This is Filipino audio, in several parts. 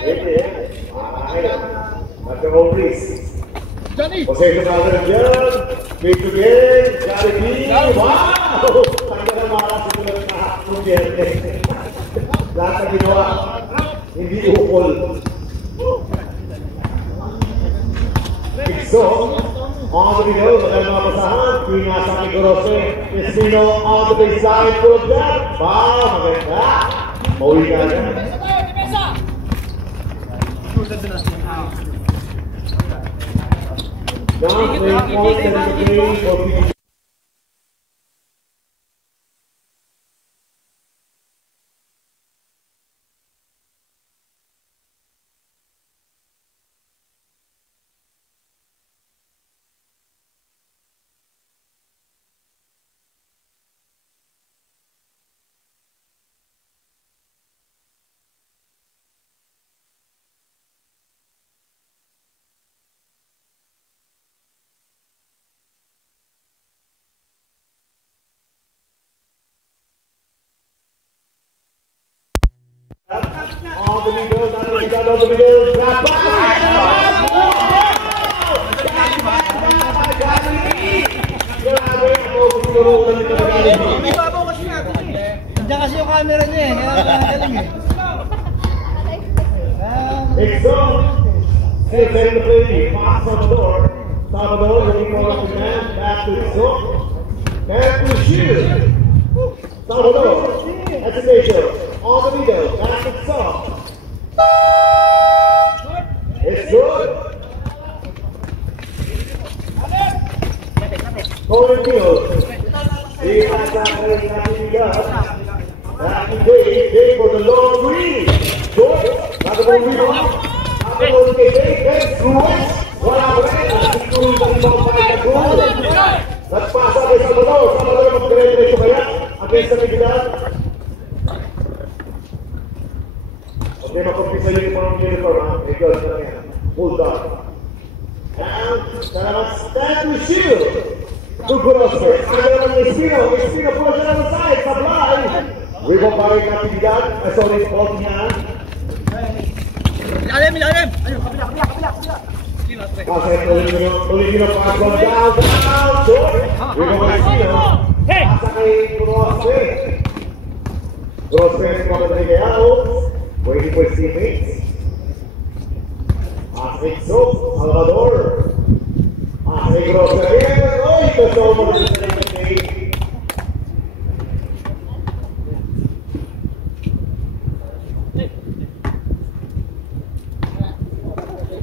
At the home race. Possession natin dyan. Big to game. Jollibee. Wow! Tanda na mga kasitulat na hakong Jerry. Lahat na ginawa. Hindi ukol. Pixo. On the middle. Magandang mga pasahan. Pinasa ni Gorose. Espino on the baseline. Good job. Wow! Maganda. Mauwi ka dyan. John playing point and play for PG. On the middle, on the middle, grab Diyan kasi yung camera niya eh, kaya galing eh. Exxon, still setting the play, pass on the door. Salvador looking for a command, back to Exxon. Back to Shield. Salvador, hesitation, on the middle, back to Exxon. It's good. Going field. Back to Dave for the long three. Good. Not the ball rebound. Not the ball to Dave. Then through it. Wala pa rin. Through the rebound by the goal. Let's pass out kay Salvador. Salvador mag-diretso kaya against the Miguel. Okay, makumpisa yung mga uniform, ha? Miguel na yan. Bulldog. And stand to shield. To Gorospe. Ang naman ni Espino. Espino po siya ng side. Sablay. Rebound pa rin natin yan. Sorry, fault niya. Ilalim! Ayun, kabila! Kasi Tolentino pass from down. Sorry. Rebound pa rin Espino. Pasa kay Gorospe. Gorospe yung mga nagayao. Waiting for his teammates. Asexo, Salvador. Asegros again. Oh, ito so much.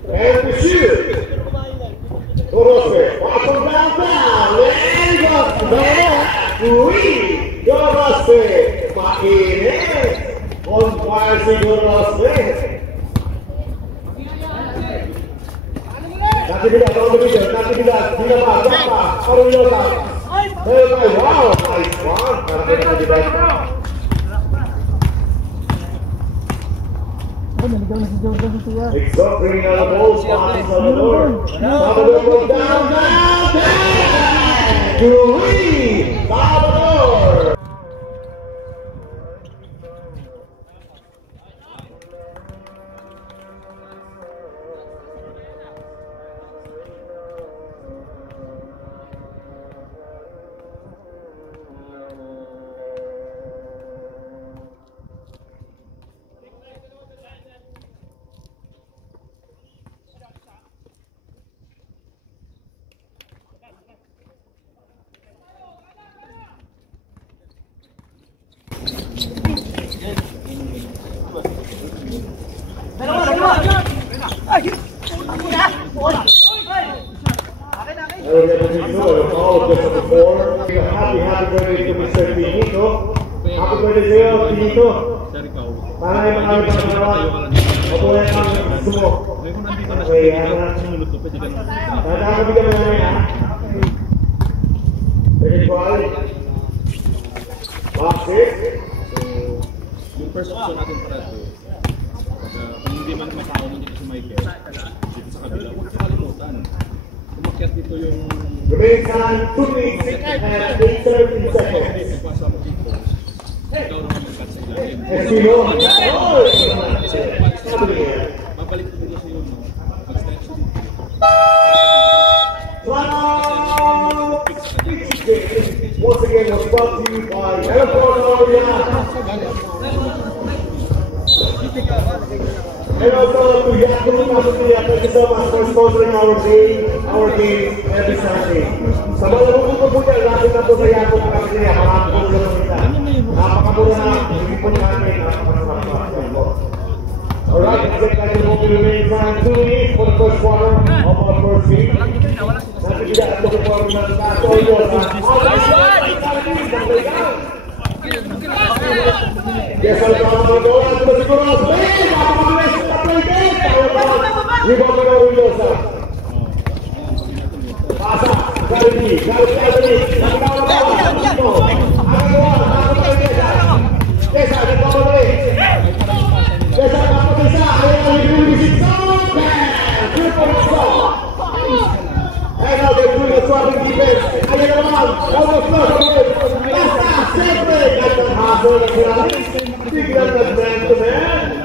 And the shield. Gorospe. Pass from downtown. And Gorospe. Mainit. On fire si Gorospe. Natividad, Dinabas, Japa, Arulosa. Wow, nice one. Exxon bringing out the ball, passing Salvador. Salvador goes down. Salvador. Happy birthday to Mr. Pinito. Happy birthday to you, Pinito. Para yung mga pagkakawa. Mabuhay ang gusto mo. Okay, nakakabigyan mo namin ha. Spiritual. Bakit? Yung first option natin para ito, kung hindi man makaon dito si Michael, dito sa kabila, huwag sa kalimutan. Umakyat dito yung... Remain time, 2 minutes and 8:30 seconds. Pagpasa mo dito, ikaw naman magkat sa ilalim. Espino. And also to Yahoo Cafeteria, thank you so much for sponsoring our game every Sunday. Sa mga nagpupunta po dyan, lapit na po sa Yahoo Cafeteria, marami po sa mga napakamura na, hindi po namin, napakamura po. Alright, let's get back to the remaining time 2 minutes for the first quarter of our first game. Natin kita at looking forward na last all yours. Yes, I'll come on. Rebound na Willosa. Pasa, Garbi, Kesa, di pa madali. Kesa, kapatisa, ayaw ang ibibisit sa and now they're doing a swapping defense. Ayaw naman, almost lost again. Basta, siyempre, at ang haso na sila. Biglang nag-brand to man.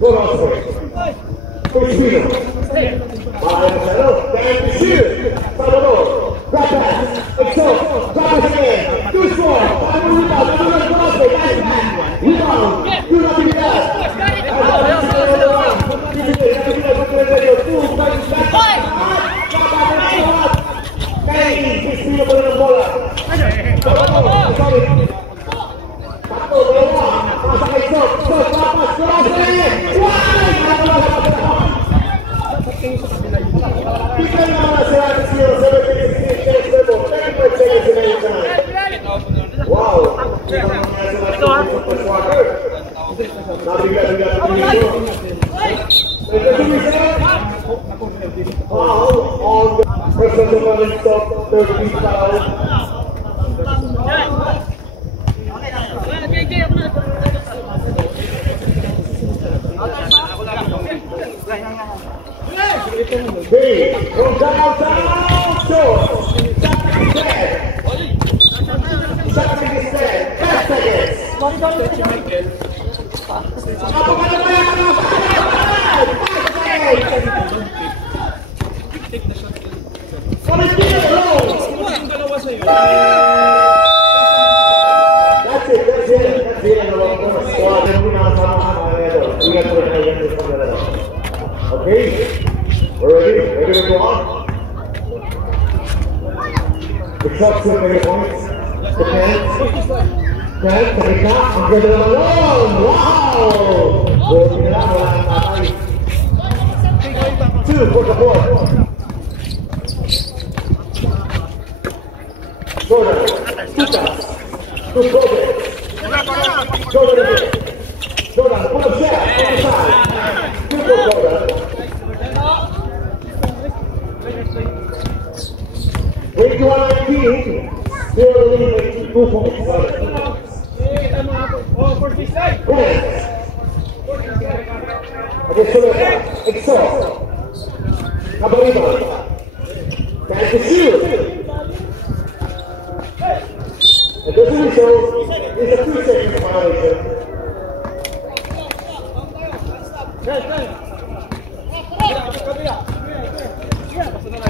Good on swing. Crispino. Maayos na ito. Thank you, Sheer. Salvador. Grab pass. Excel. Drop pass again. Two score. Five more rebounds. Another cross play. Nice pass. Rebound. Do not give me that. Crispino poniendo en bola. Pasa que Excel. Papas. Cross play. Wow! Hey, from downtown, short. Second is dead. 10 seconds. Okay, we're ready. Ready to go on? The truck's in the points. The pants, ang ganda naman yun! Wow! Buti na lang, wala nang tatay. 2 for the board. Jordan, Tutas, to Jordan. Jordan again. Jordan, pull up shot, on the side. 2 for Jordan. 21-19. Still leading 2 points. Excel. Kabariba. Thank you, Shield. And this is a 2 seconds violation.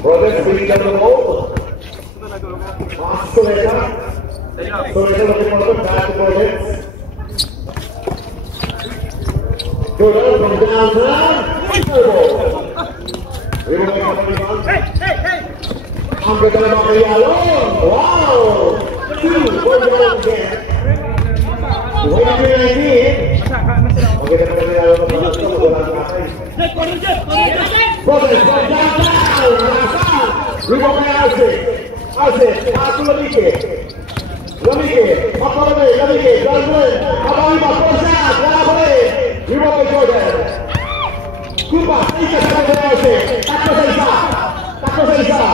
Brothers, we got the ball. Soleta looking for the back to Brothers. Jordan from downtown. We will make a rebound. Ang ganda naman kay Alon. Wow! 2, one down again. 20-19. Ang ganda naman kay Alon. Brothers from downtown. Rebound kay Alce. Pass to Lamike. Lamike. Galvin. Kabariba. Porshad. Galabore. Rebound kay Jordan. Kupa. Isa sa Alce. Takbo sa isa.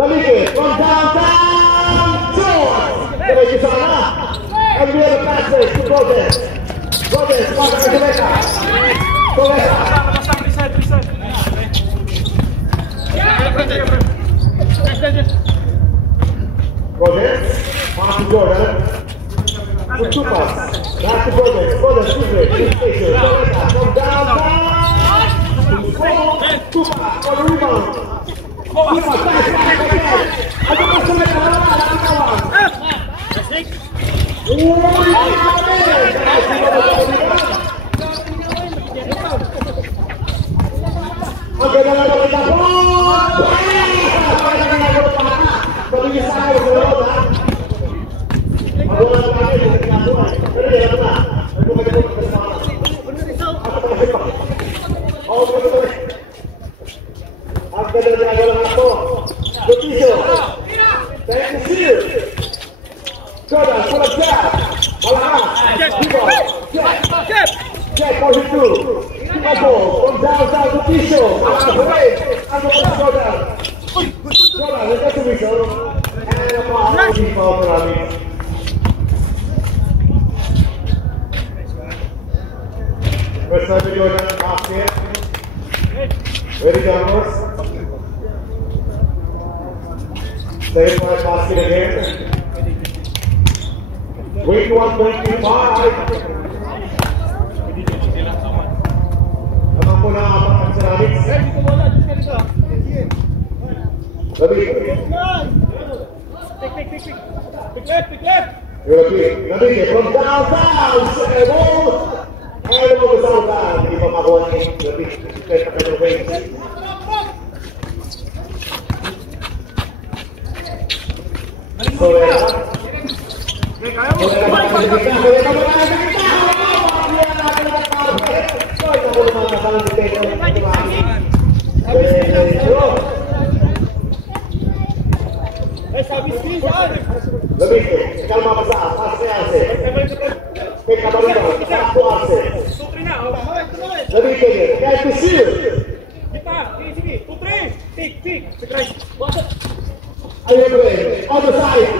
Lamike. From downtown. Short. Diretso sa kana. And we have a pass to Brothers. Pasa kay Soleta. Brothers, pass to Jordan. With 2 pass. Back to Brothers. Brothers, station. From downtown. 2 pass for the rebound. 2 pass, back again. Again, Soleta. Ang ganda na nakita po! Pagiging sa akin, ha? Magulang na kami, hindi ginagawa. Pero hindi na. Ano ba ito? Ang ganda na ginagawa na po. Gutiso. Thank you, see you. Jordan, full of jab. Malakas. Check, positive. From downtown to Tiso. Away. Ano pa Jordan? Jordan, let's go to Tiso. And a foul. Foul for Ramis. First time Jordan, basket. Ready, Ramos? Second point basket again. Wait 125. Naman po na apat ang ceramics. Labi. Labi. From downtown. Ball. And mo sa downtown. Hindi pa makuha ni Labi. Pwede pa kayo kayo. Other side,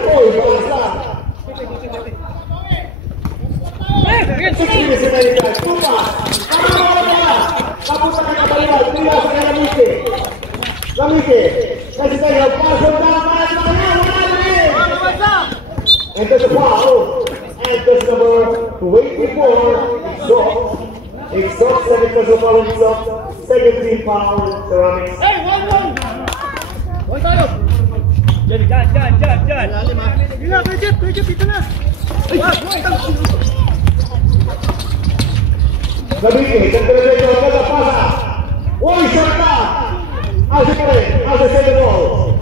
and there's a foul, and there's number 24, Exhaust, second personal foul, Exhaust, second team foul, Ceramics. Hey, one tayo. Diyan. Yun na, Kuya Jeff, dito na. Gabike, centro-derecho, cada pasa. Uy, salta. Hace por ahí, hace ese gol.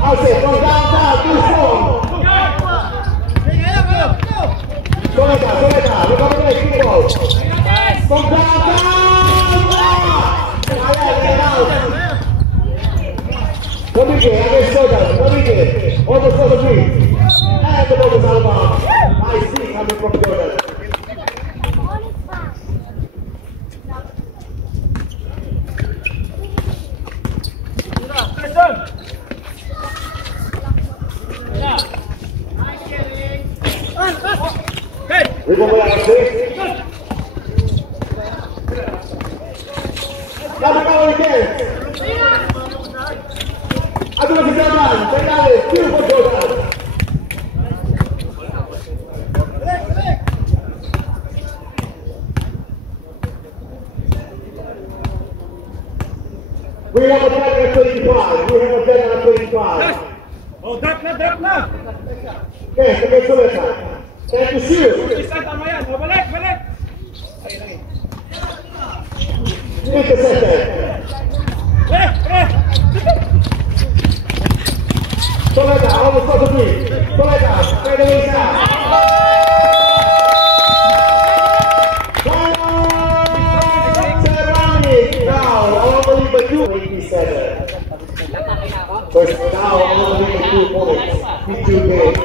Hace, from downtown, too strong. Soleta, look over there, keep ball. From downtown. Gabike, against Jordan, Gabike, almost for the three. And the ball is out of bounds. I see coming from Jordan. Rebound by Arce. Dapat kawal again. Aduh lagi jalan, penalti, kill for Jordan. We have a dead at 25. We have a dead at 25. Oh, drop na. Okay, sige, Soleta. Thank you, see you. Tama yan. Oh, balik. Intercepted. Soleta, almost got the three. Soleta, straight away shot. Ceramics now, only the 287. So it's now only the 2 points. 2 games.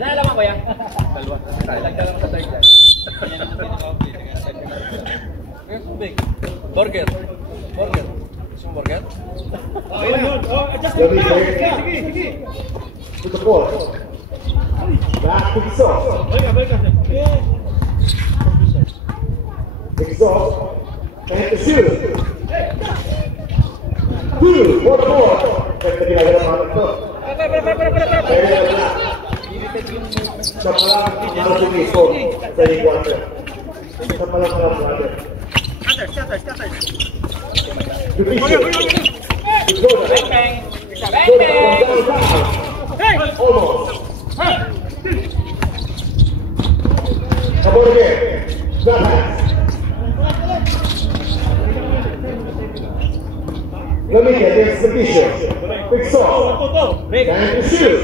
Ilan naman ko yan? Dalawa. Dalawa sa third line. Burger. Gusto mo burger? Sige. To the fourth. Back to the soft. Exhaust. And the shoot. 2 for the fourth. Pwede ginagawa mga ito. Sa palang marasumiso sa Iguater. Sa palang marasumiso. Scatter. Almost. About again. Drop pass. Let me get this position. Big saw. Time to shoot.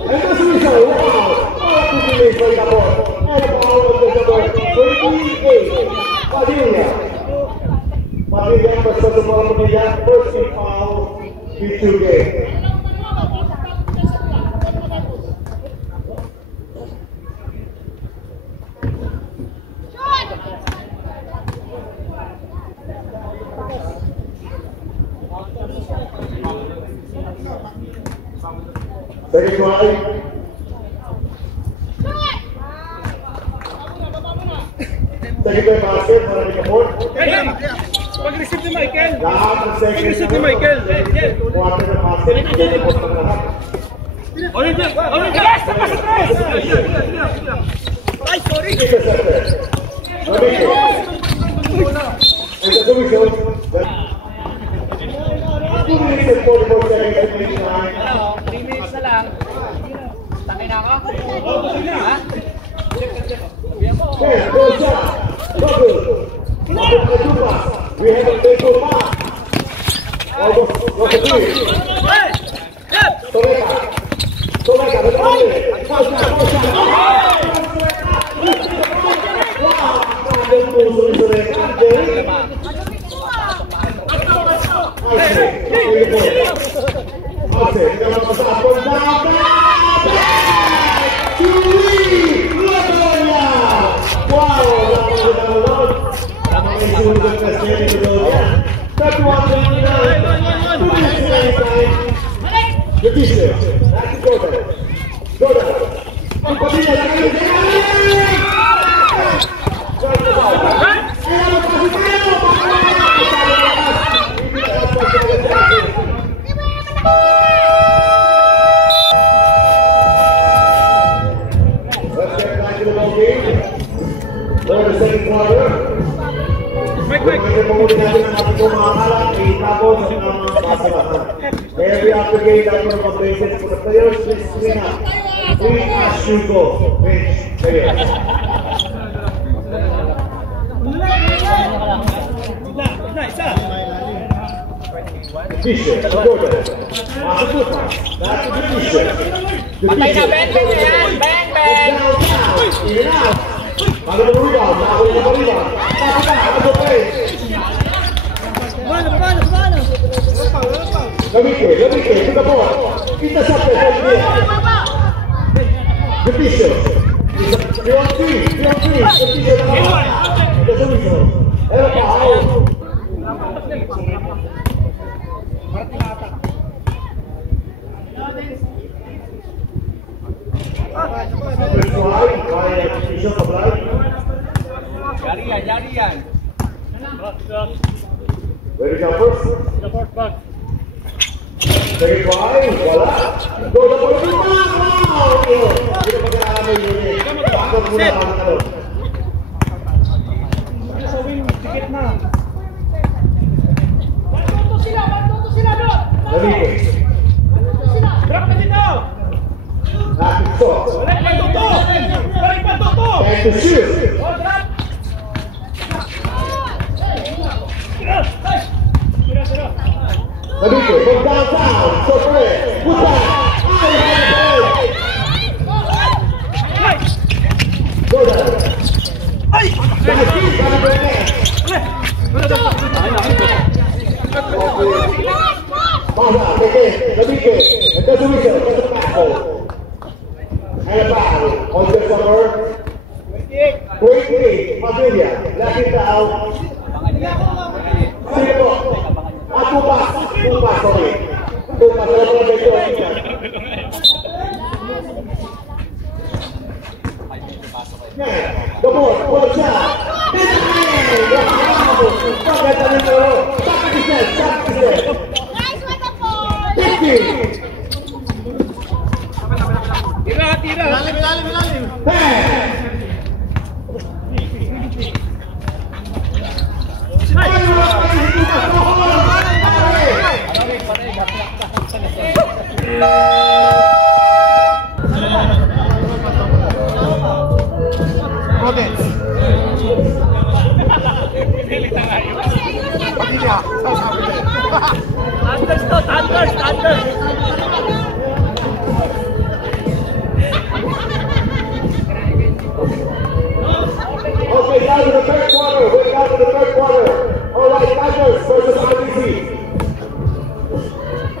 And this is a wow. All to be made by the ball. And the ball of the ball. 28. Padilla. Padilla versus the ball. Padilla. First in foul. In 2 games. Second try. Second try basket para di kapot. Pag-receive ni Michael. Lahat ng second. Pag-receive ni Michael. Quarter na basket. Hindi na po ng lahat. Ay, sorry. Intercepted. Ramiro. And the division. 2 minutes and 44 seconds to finish line. 3 minutes na lang. Takay na ako? Ha? Yes, go shot. Double. We have a big pass. Almost was a three. Soleta. Soleta, the ball. Wow, Every after game, that number of bases for the players, please clean up. Please ask you go. Bench players. Fisher, Jordan. Makaputa. That's the Fisher. Patay na, Ben, Ben yan. Ben, Ben. In and out. Bago na rebound. Bago na rebound. Bago play. Lamike, to the ball. Intercepted. The Fisher. 3-on-3. The Fisher. The solution. Erpa, out. Jari yan. Ready jumpers? Second try, voila. Go the ball. Wow! Hindi na mag-aaral yun. Bakit muna ka na. Lamike. Drop na dito. Active shot. Balik pa toto. And to shoot. Lamike, from downtown. So play. Good pass. Jordan. Lamike. And that's the whistle. That's the tackle. And a foul on the summer. 28, Padilla, left it down. Sino? Tupas, sorry. Tupas, the ball, shot. Tira. Lalim. Okay, down to the third quarter. We're down to the third quarter. All right, Tigers versus RBC.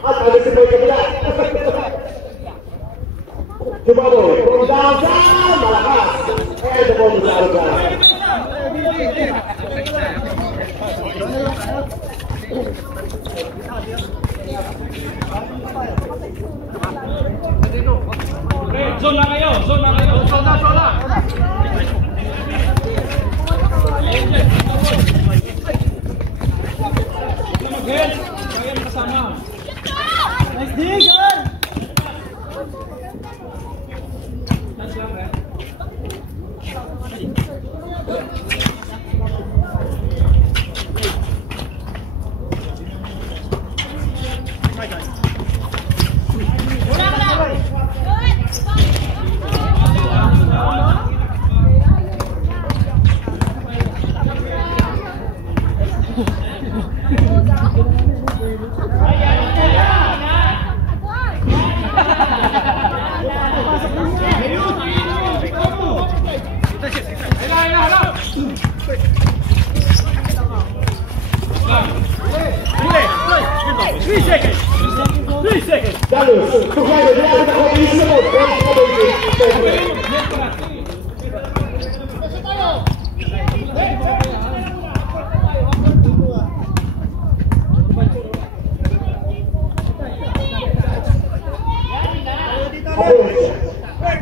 At RBC may kabila. Tumaboy from downtown, malakas. And the ball is out of bounds. Zone na kayo! Zone na kayo! Zone na! Zone na! Mag-head! Kaya makasama! Nice dig!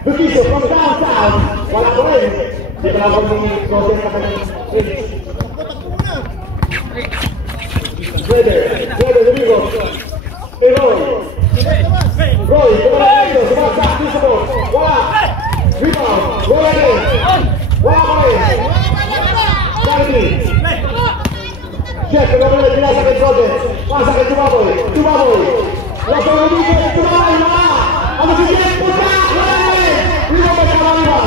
Begitu, from downtown, wala ko rin. Di ba ako nung proses na kanyang Brother, amigo. Hey, Roy. Roy, kumala dito, sumaksak dito mo. Wala. Rebound, wala rin. Wala ko rin. Sardi. Jeff, kumala rin nila sa akin proses. Pasa akin tumaboy. Tumaboy. Lato ng dito, tumaboy na. Ano si Jeff? Puta! Wala rin. Rebound ba siya maliwan?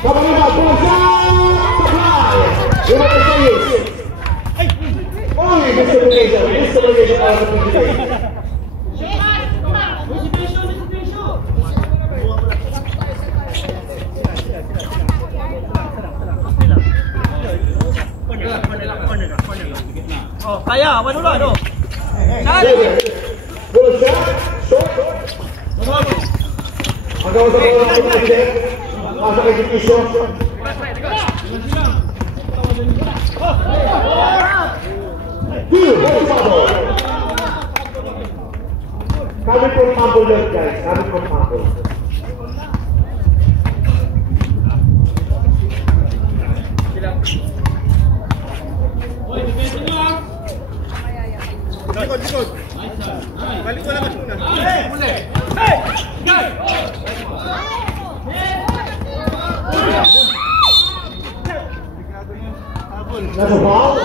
Kapaliwan, pumasak! Supply! Rebound ba siya yun? Only miscommunication out of the game. Oh, kaya, wala na, ano? Full shot, short. Magawa sa mga kapatid. Masa kay Kisho. Kami pong fumble yan, guys. Kami pong fumble. Likod. Balik ko naman muna. Nasa foul?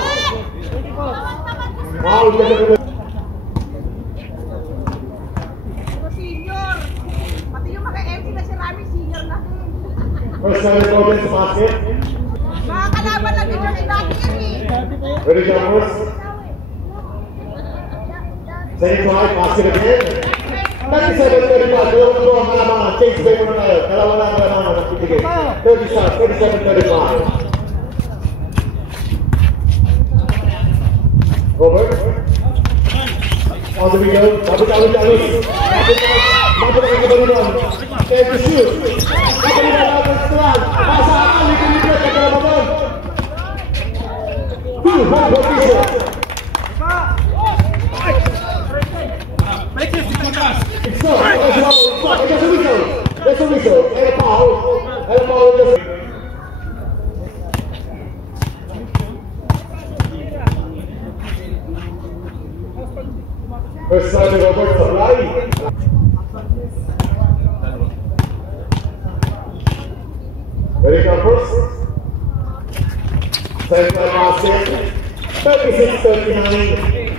Foul, Senior! Pati yung maka-MC na si Rami, senior na din. first time in sa basket. Mga kalaban na din yung inaki yan eh. Ready, jumpers? Second try, basket again. 37-35, dalawang ito ang kalabangan. Change play muna tayo. Dalawa lang ang kalabangan ng pipigay. 37-35. Robert. On the window. Dapat awit. Dapat ang kabalunan. Time to shoot. Dapat nila natin setelah. Masa akan dikelibat ke dalam babon. Full ball position. It's not. It's a whistle. That's a whistle. And a foul. And a foul just. First time Robert Supply. Ready come first. Second time basket. 36-39.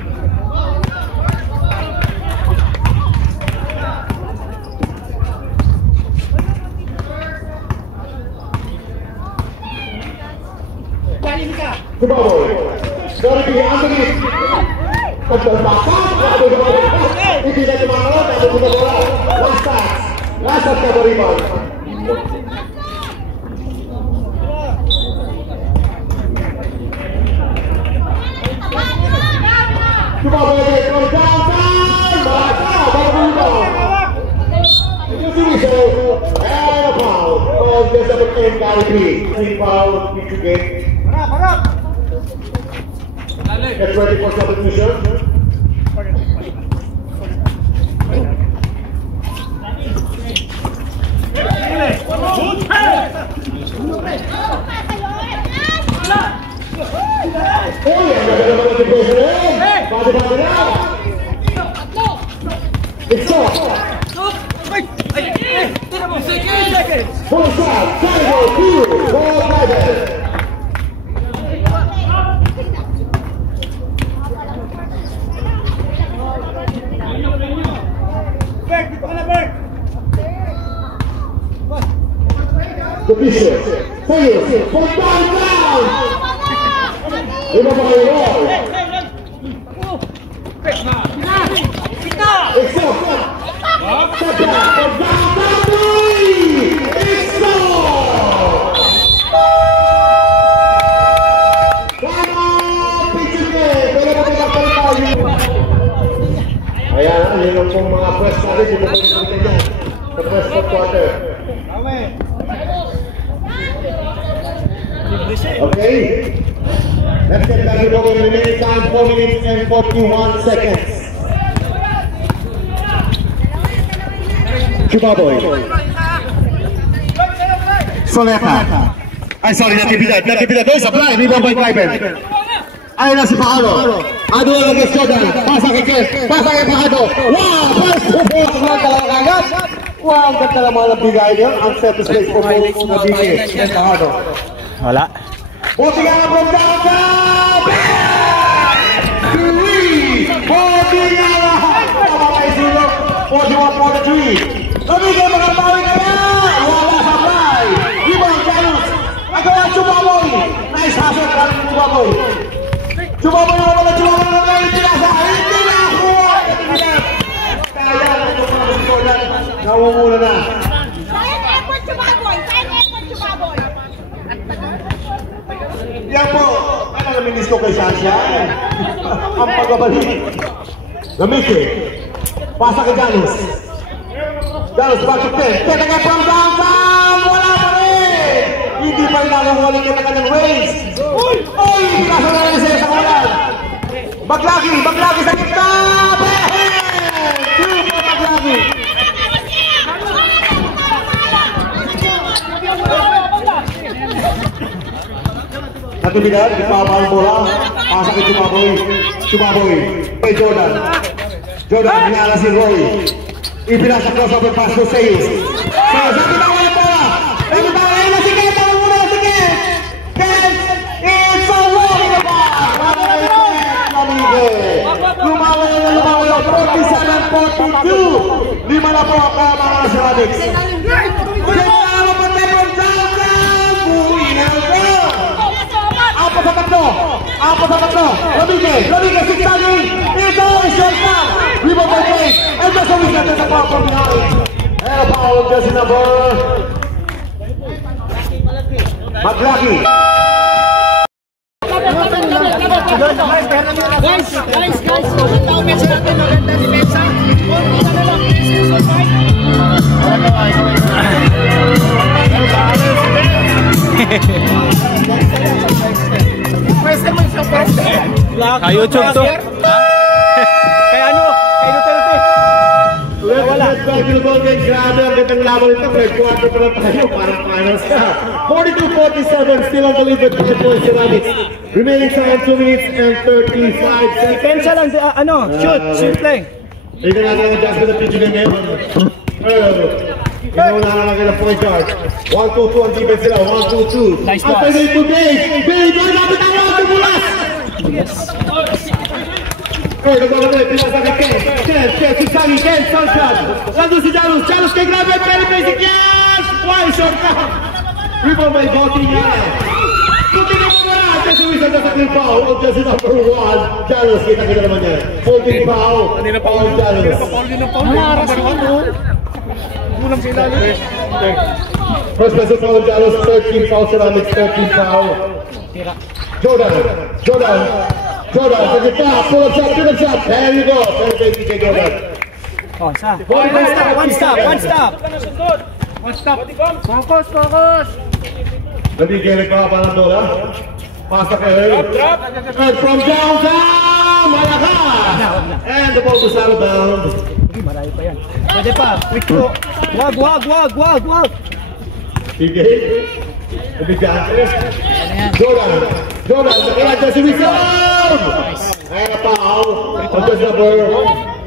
Tumaboy. Gotta be underneath. Pagbalbakan, grabe ka ba? Hindi na tumakot, ano mo na wala. Last touch. Last touch ka ba rebound? Tumaboy, from downtown. Bata, bago rebound. You see so, and a foul. Well, there's a bit carry three. 3 foul, which you get. Get ready for substitution. Oh, yeah, the president. Body now. It's off. Full shot, Tango, 2, ball private. The Bishop, fails, from downtown. Remember how you roll. It's off. Step back, from downtown, 3. It's off. Come on, Pichuke. Pero magpapalita yun. Ayan, yun ang pong mga press natin. Yun ang pong mga sa press quarter. Okay, let's get back to the remaining time, 4 minutes and 41 seconds. Chubaboy. Soleta. Ay, sorry, natipidad. Doon sa blind, rebound by Clyben. Ayun na si Paolo. Ado lang kay Jordan. Pasa kay Ken. Pasa kay Paolo. Wow! First to boss lang talaga agad. Wow, ang ganda naman ang bigay niyo. Ang set to space for both na bigay. Ken Paolo. Wala. Botiana from downtown! Three! Botiana! 41-43. Tumigil mga pawi ka na! Wala sa fly! Ibang Janus! Agawa Chubaboy! Nice hustle ka rin Chubaboy! Chubaboy na wala Chubaboy na wala yung tinasa! Hindi na ako! Kaya yan! Nawumula na! Sign effort Chubaboy! Sign effort Chubaboy! Yan po! Ano naminis ko kay Sasha? Ang pagbabalik! Gamiti! Pasa kay Janus! Janus, bakit Ken? Ken nga from downtown! Wala pa rin! Hindi pa rin nakawalik yung kanyang race! Uy! Kaso na rin siya sa kawalan! Baglagi sa gitna! Behen! Super Baglagi! Natubidad, ipapang bola, pasa kay Chubaboy, kay Jordan, hinala si Roy, ipinasa crossover pass to Sales, sakit ang wala bola, ayun na si Ken, it's a walk in the back, lumawi, 47-42, 5 na po ang mga Ceramics. Apa sa tatlo? Rodriguez, six-tagging, ito, short down, rebound by Blake, and just a week natin sa foul from behind. And a foul on jersey number Maglaki. Guys, maganda ang message natin, maganda si Mensa. Konti na lang, message on fight. Pwede mo siya pwede. Sa YouTube to. Kaya ano? Kay Duterte. Wala. Grabe ang gandang laban ito. Third quarter pa lang tayo. Parang finals ka. 42-47. Still on the lead with Pichuke Ceramics. Remaining time 2 minutes and 35 seconds. Pensa lang, shoot play. Ito natin ang adjustment ng Pichuke ngayon. Ginawa na lang ng point guard. 1-2-2 ang defense sila. 1-2-2. Nice pass. After they to Dave. Dave, lapit ang mga tumulas! Nagbabalay, pinasa kay Ken, sisagi, Ken, shot. Nandun si Janus kay Grabe, very basic, yes! Why, short down! Rebound by Botiana. Tutingin mo na, just Luis ang nasa team foul on jersey number 1. Jalos, kita naman yan. Holding foul on Jalos. Kulang sa ilalim. First person foul on Jalos, 13 foul ceramics, 13 foul. Jordan, to the top, pull up shot. There you go. Perfect, DJ Jordan. One stop. Focus. Nabigyan nagpapala ng bola. Pasta kay Earl. Earl from downtown, malakas! And the ball was out of bounds. Malayo pa yan. Pwede pa. Quick throw. Wag. Sige. Nabigyan. Jordan, nakilagay si Wilson! And a foul on just number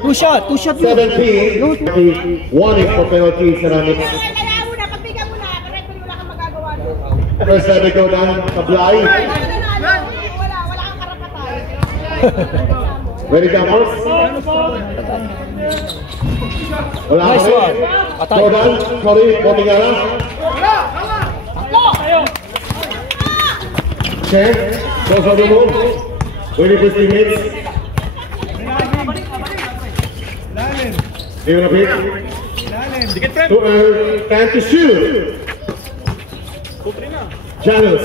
Two shot. 17. Warning for penalties ceramics. Kaya muna, pagbigyan mo na. Correct, wala kang magagawa doon. First time go down, apply. Wala kang karapatan. Ready campers? Wala ka Nice one. rin. Jordan, sorry, boting nga lang. Check, goes on the move. Waiting for 3 minutes. Give it a pick. To Earl, time to shoot. Janos.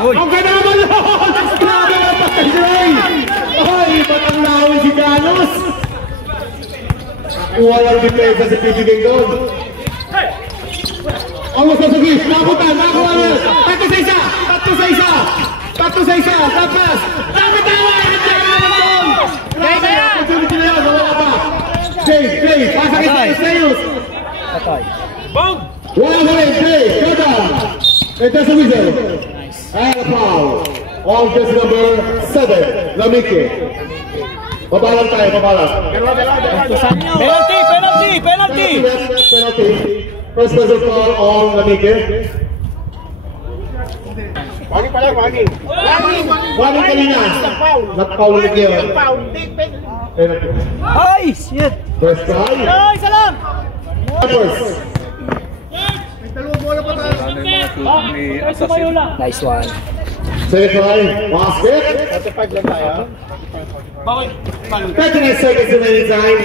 Ang ganda naman yun! Grabe ang pagkasray! Ay, patanglawan si Janos! Walang depensa si Pitigeng doon. Ang gusto sa gis, nakutan, nakuha niya! Tatlo sa isa! Tapos! Tawa! Hindi ka naman doon! Grabe ang opportunity na yan, wala pa! Jay, pasa kita kay Seyus! Wala ka rin, Jay, go down! Ito sa whistle. And a foul on jersey number 7, Lamike. Babalang tayo. Penalty. First person foul on Lamike. Waging kanina. Not foul ulit yun. Penalty. Ay, shit. First try. Salam. First. Nice one. Second try. Basket. 39 seconds remaining time.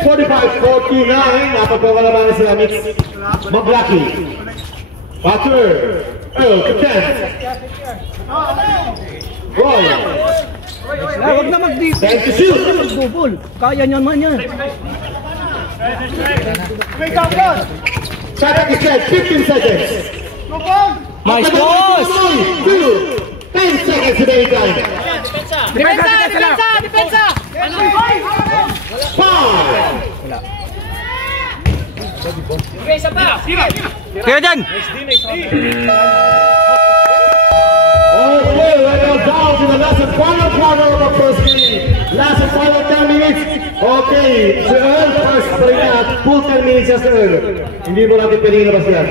45-49. Napagpapalaban na sila Mix. Maglaki. Butler. Earl. Captain. Roy. Huwag na mag-deep. Time to shoot. Double. Kaya niyan man yan. Shot is set. 15 seconds. Nice boss. 10 seconds remaining time. Depensa! 5. Kaya dyan. Okay, we're now down to the last and final quarter of the first game. Last and final 10 minutes. Okay, si Earl first bring out. Full 10 minutes just Earl. Hindi mo natin pwede nabas yan.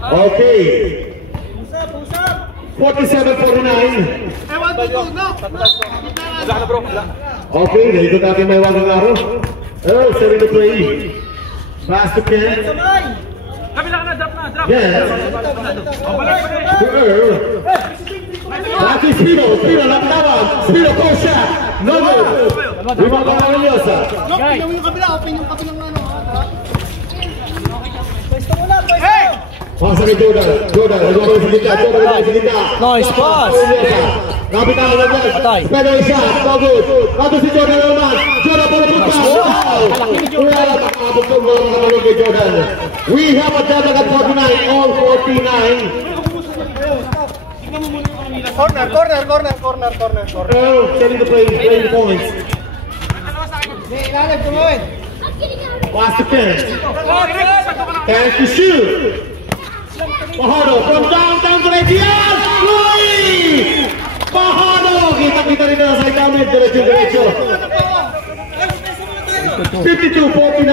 Okay. 47-49. Okay, naikot natin may wagang araw. Earl, setting the play. Pass to Ken. Yes. To Earl. Laki Spino, lampawan. Spino, pull shot. No good. Bumaba ka ng Yosa. Pasa kay Jordan. Nagbabaw sa gitna. Nice pass. Napitan mo na dyan. Speno shot. No good. Kato si Jordan naman. Jordan pala punta. Wala makakabot kong mga naman kay Jordan. We have a Jordan at 49. All 49. Corner. Earl, setting the play, playing points. Pass to Ken. Ken to shoot. Pahado from downtown to Retian. Luis! Pahado! Kita rin na sa itamid. Diretso. 52-49.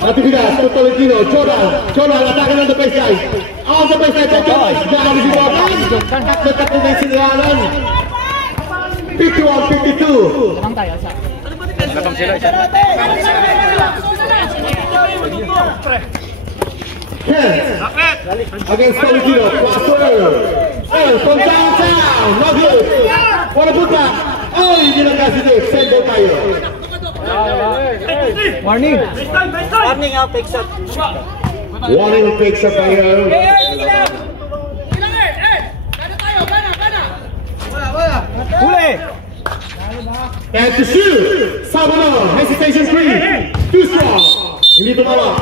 Natividad, Tolentino, Jordan, atake ng the baseline. On the baseline, Jordan, down si Jordan. Nagtatlo na yung sinilalan. 51-52. Against Tolentino, crossover. From downtown, not good. Wanna put that? Oh, hindi lang kasi ito. Send ball tayo. Warning. Warning out, take shot. Warning, take shot tayo. Huli. And to shoot. Salvador, hesitation free. Too strong. Hindi tumawa.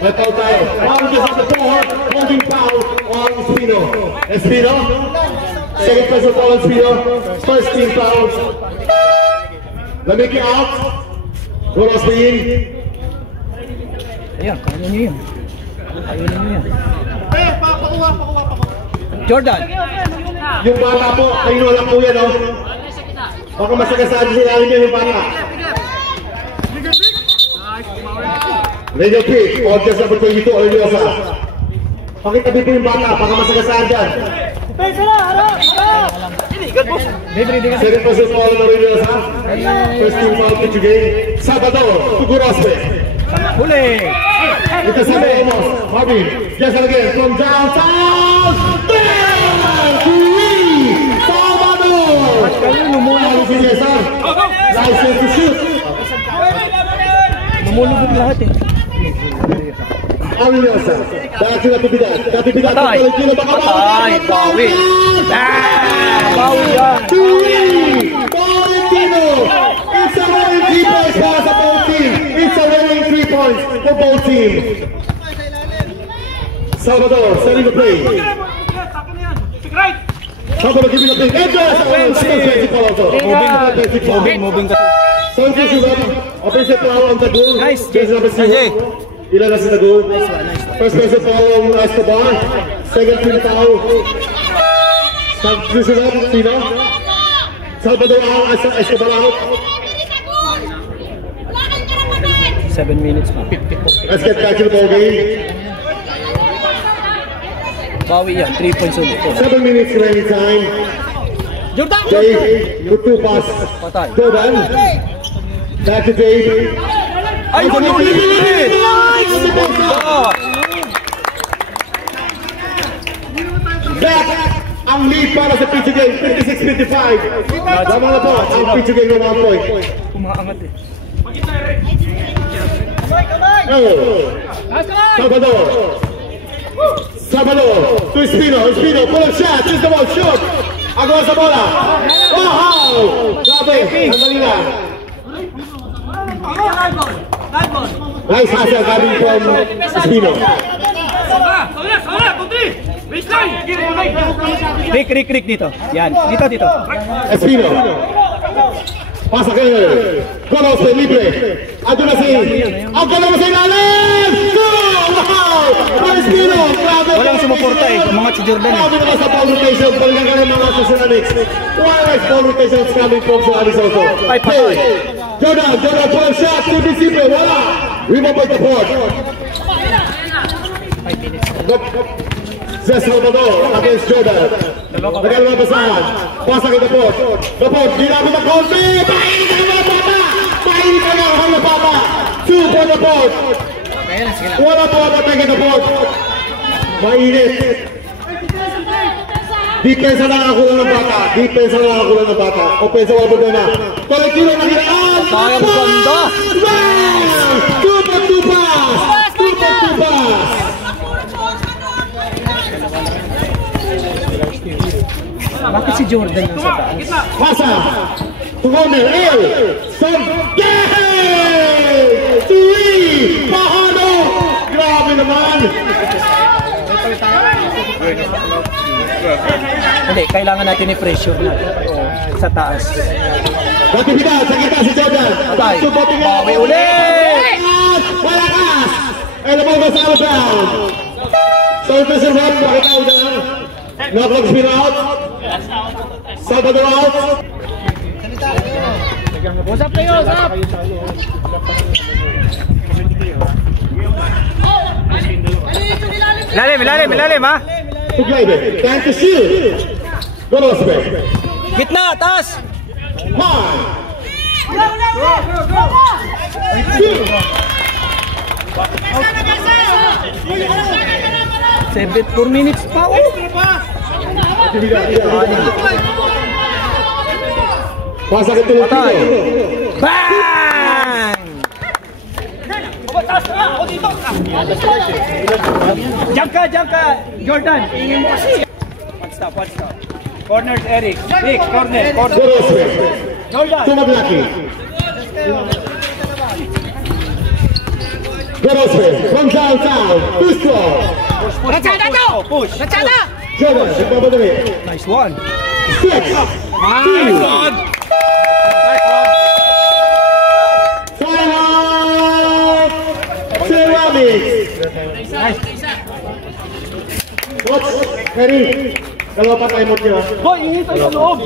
May foul tayo. Foul is on the floor. Holding foul on Espino. Espino. Second personal foul on Espino. First team foul. Lamiki out. Goal of Spain. Ayan, kaya niyo yun. Kaya niyo yan. Jordan. Yung bata po, ayun wala po yan, oh. Baka masagasaan sinalim niya yung bata. Radio pick, audience number 22, Oriosa. Pakitabi po yung bata, baka masagasaan dyan. Second person foul on Oriosa. First team foul to game. Salvador, Tugurospe. Huli. Ito sa Ramos, Marvin, just again, from downtown. Salvador! Ano si Cesar? License to shoot. Namulubog lahat eh. Ariosa, dati natibigan. Patay. Patay, bawi. Bawi yan. Tolentino! It's a winning 3 points for the both team. It's a winning 3 points for both teams. Salvador, setting the play. Salvador giving the play. Moving ka. Santos Sugat, offensive foul on the goal. Nice, Jersey number 0. Ilan na sa goal? First person foul on Escobar. Second team foul. Santos Sugat, sino? Salvador out, Escobar out. 7 minutes pa. Let's get back to the ball game. Bawi yan, 3 points ulit. 7 minutes remaining time. Jordan! Dave with 2 pass. Patay. Jordan. Back to Dave. Ay, huli! Back ang lead para sa Pichu Game, 56-55. Tama na po, ang Pichu Game ng 1 point. Umaangat eh. Salvador to Espino, pull up shot, choose the ball, shoot! Agawa sa bola! Wow! Grabe, sandali na. Nice hustle coming from Espino. Rick dito. Yan, dito. Espino. Pasa kayo. Conoce, libre. Ando na si... Ang galaw sa ilalim! Wow! Espino, grabe. Walang sumuporta eh, umangat si Jordan eh. Grabe naman sa foul rotation. Balikan ka ng mga susunanix. Why is foul rotation coming from Suarez also? Ay, patay. Jordan, pull up shot. To Disiple, wala. Remove by the board. 5 minutes. Zé Salvador against Jordan. Nagkaroon ng basahan. Pasa kay Dapot. Dapot, ginamit ang konti. Pahinig ka mga bata! Pahinig ka mga bata! 2 for Dapot. Wala po ang atake Dapot. Mainit. Depensa lang ako lang ng bata. Opensa wala po na. Tolentino na nilaan. Sayang ganda. 2 for 2 pass. 2 for 2 pass. Bakit si Jordan yung sa taas? Pasa to corner, Son Gay! 3! Pahano! Grabe naman! Hindi, kailangan natin i-pressure natin. Sa taas. Matibidad, sa kita si Jordan. Patay. Bawi ulit! Malakas! Elabog sa outbound. Solta si Rob, pakitaw na. Knocklock spin out. Salvador out. Usap tayo, usap! Ilalim ha? Tuglebe, time to shoot. Gorospe. Gitna, taas! High. 4 minutes pa. Oh. Pasa ke Tolentino. Bang! Jump ka, Jordan. Ingin mo kasi. One stop. Corner, Eric. Rick, corner. Jordan. Tumablaki. Gorospe from downtown. Too strong. Rachada to! Push. Rachada! Jordan, nagbamadali. Nice one. 6, 2. Timeout! Ceramics. Coach, ready? Dalawa pa tayo mo siya. Boy, ingin tayo sa loob.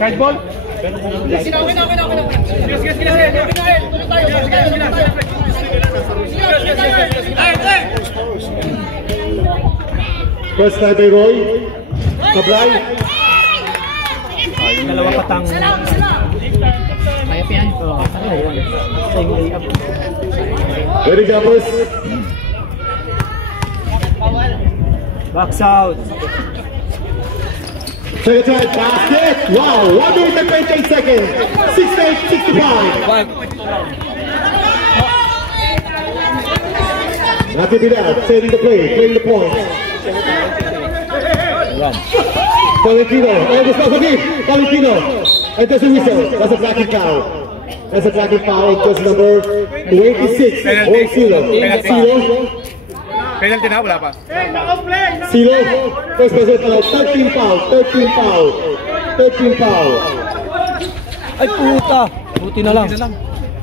Side ball. First time by Roy. Sablay. Dalawa patang. Ready jumpers. Box out. Second try, basket. Wow, 1 minute and 28 seconds. 68-65. Nothing to that. Saving the play, playing the point. Tolentino, almost off again. Tolentino. And there's a whistle. That's a blocking foul. That's a blocking foul. Just number 26. All Silo. Penalty na, wala pa. Silo. First person foul. 13 foul. 13 foul. 13 foul. Ay puta. Buti na lang.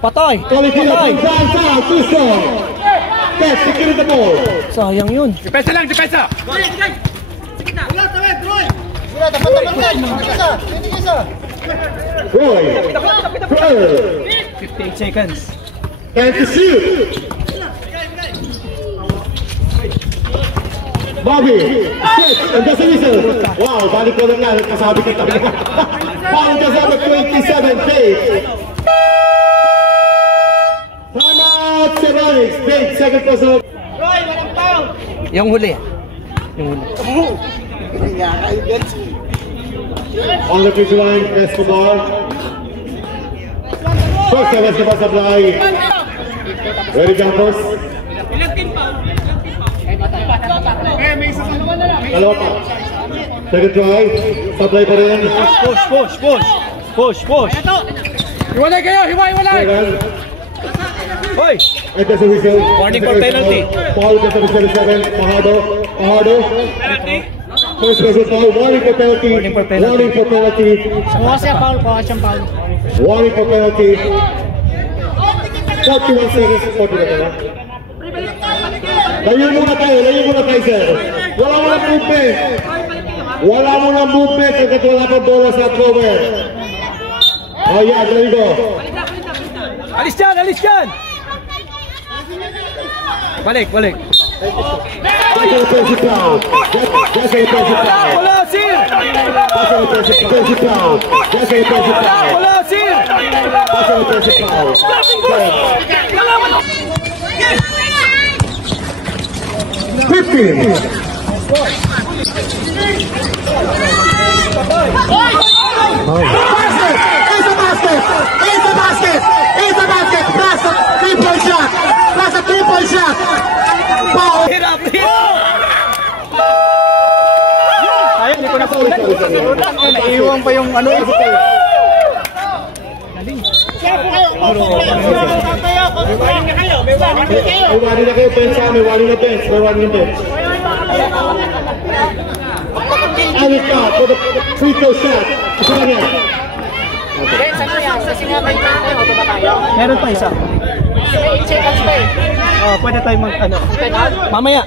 Patay. Tolentino from downtown. Too strong. Best, securing the ball. Sayang yun. Depensa lang, depensa! Roy. Pearl. 58 seconds. And to shoot. Bobby. Six. And that's a whistle. Wow, balik ko lang lang. Kasabi kita. Foul just number 27. Dave. Timeout. Ceramics. Dave, second person. Yung huli. On the pitch line, Escobar. First time Escobar supply. Ready jumpers. Dalawa pa. Second try. Supply pa rin. Push. Hiwalay kayo, hiwalay. Second. Hoy. And there's a whistle. Warning for penalty. Foul just number 27. Pahado. First person foul. Warning for penalty. Warning for penalty. Warning for penalty. Warning for penalty. 41 seconds. 41 na. Layo muna tayo, sir. Wala mo ng movement. Wala mo ng movement pagkat wala pang bola sa cover. Oh yeah, there you go. Alis dyan. Balik. That's an offensive foul. That's an offensive foul. Wala, sir. That's an offensive foul. That's an offensive foul. Wala, sir. That's an offensive foul. 15. It's a basket. Plus a triple shot. Foul. Hirap. Ay, hindi ko na naiiwan pa yung ano. May wali na kayo, bench. May wali na bench. And it's got for the free throw shot. Ito na yan. Meron pa isa. Pwede tayo mag ano. Mamaya.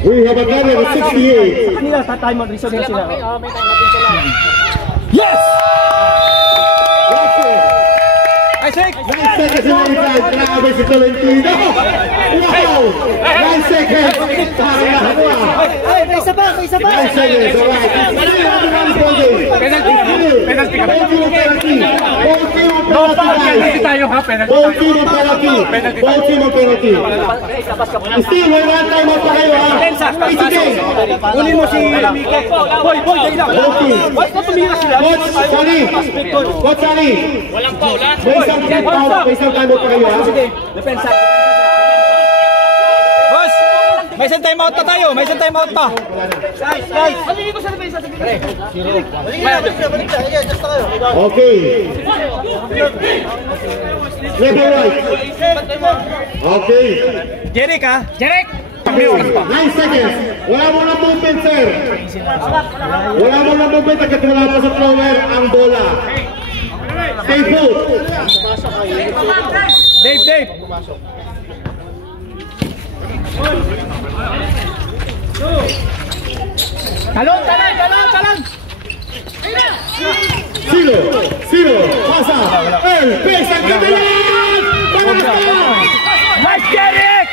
We have a gun of 68. Kanila time out reserve na sila. Yes! That's it. Isaac! 9 seconds and 95. Grabe si Tolentino. Wow! 9 seconds! Parang nakakuha. Ay, may isa pa, may isa pa. 9 seconds, alright. Penalty ka. No foul, penalty tayo ha, penalty tayo. Penalty. Still, may one time out pa kayo ha. It's okay. Kunin mo si Mike. Boy, dahil lang. Why na tumira sila? Coach Sani. Walang foul, ha? May isang time out pa kayo ha. Depensa. Boss, may isang time out pa tayo. May isang time out pa. Guys. Halili ko sa depensa. Okay. Left or right? Okay. Jeric ha? 9 seconds. Wala mo na movement, sir. Wala mo na movement agad wala pa sa thrower ang bola. Stay put. Dave. Talon. Sino. Pasa. El pesa ang kabilang. Nice Jeric!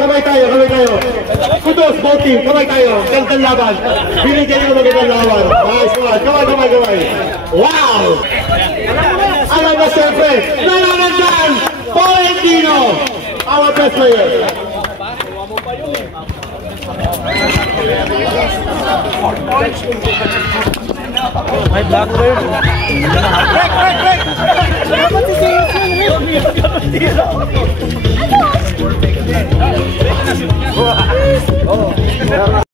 Kamay tayo. Kudos, both team, kamay tayo. Gandang laban. Binigyan nyo magandang laban. Nice one. Kamay. Wow! Alam na siyempre, nananandaan, Valentino, our best player. May blackbird. Break!